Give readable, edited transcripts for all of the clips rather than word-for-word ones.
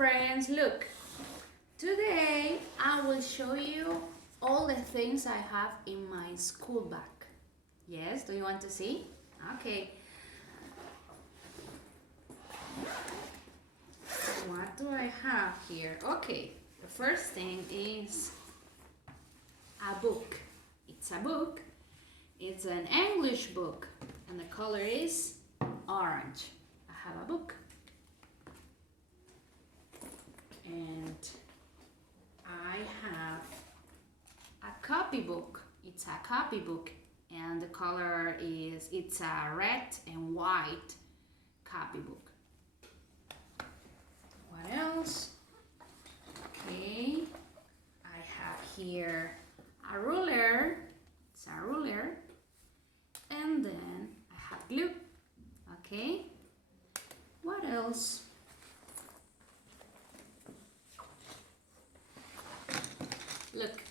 friends, look. Today I will show you all the things I have in my school bag. Yes, do you want to see? Okay. What do I have here? Okay, the first thing is a book. It's a book. It's an English book and the color is orange. I have a book. And I have a copybook. It's a copybook and the color is, it's a red and white copybook. What else? Okay, I have here a ruler. It's a ruler. And then I have glue. Okay, what else? Look,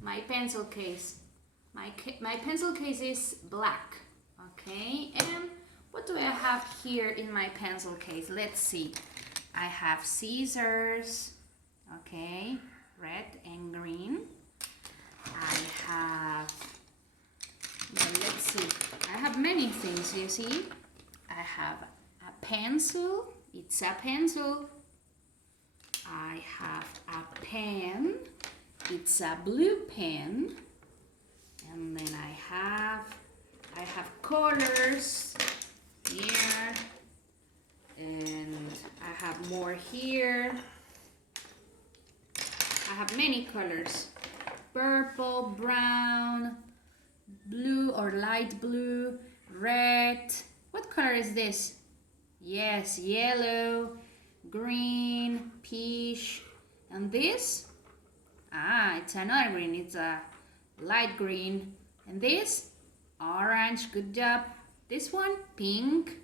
my pencil case. My pencil case is black. Okay, and what do I have here in my pencil case? Let's see. I have scissors. Okay, red and green. I have, well, let's see. I have many things, you see. I have a pencil. It's a pencil. I have a pen. It's a blue pen. And then I have colors here. And I have more here. I have many colors. Purple, brown, blue or light blue, red. What color is this? Yes, yellow, green, peach. And this? Ah, it's another green. It's a light green. And this? Orange. Good job. This one? Pink.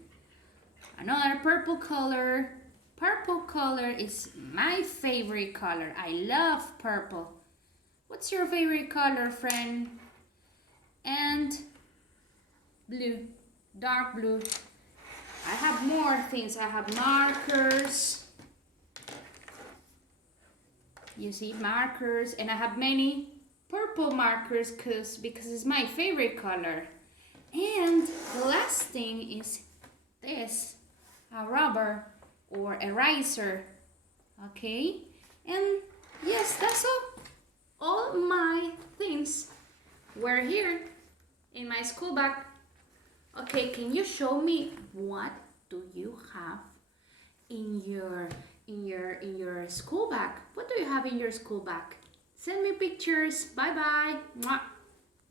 Another purple color. Purple color is my favorite color. I love purple. What's your favorite color, friend? And blue. Dark blue. I have more things. I have markers. You see, markers, and I have many purple markers because it's my favorite color. And the last thing is this, a rubber or eraser. Okay, and yes, that's all my things were here in my school bag. Okay, can you show me what do you have in your school bag? What do you have in your school bag? Send me pictures. Bye bye. Mwah.